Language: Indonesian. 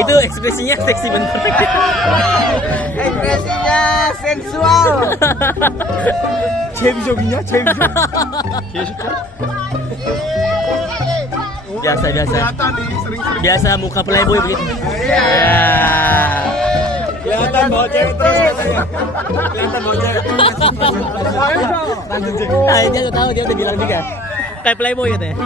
Itu ekspresinya seksi bener. Ekspresinya sensual. 제비족이냐? 제비족? 개새끼야? Biasa. kelihatan nih sering-sering Biasa muka playboy begitu. Ya. kelihatan bawa cewek terus katanya. Kelihatan bawa cewek. Nah, dia udah tahu, dia udah bilang juga. Kayak playboy katanya.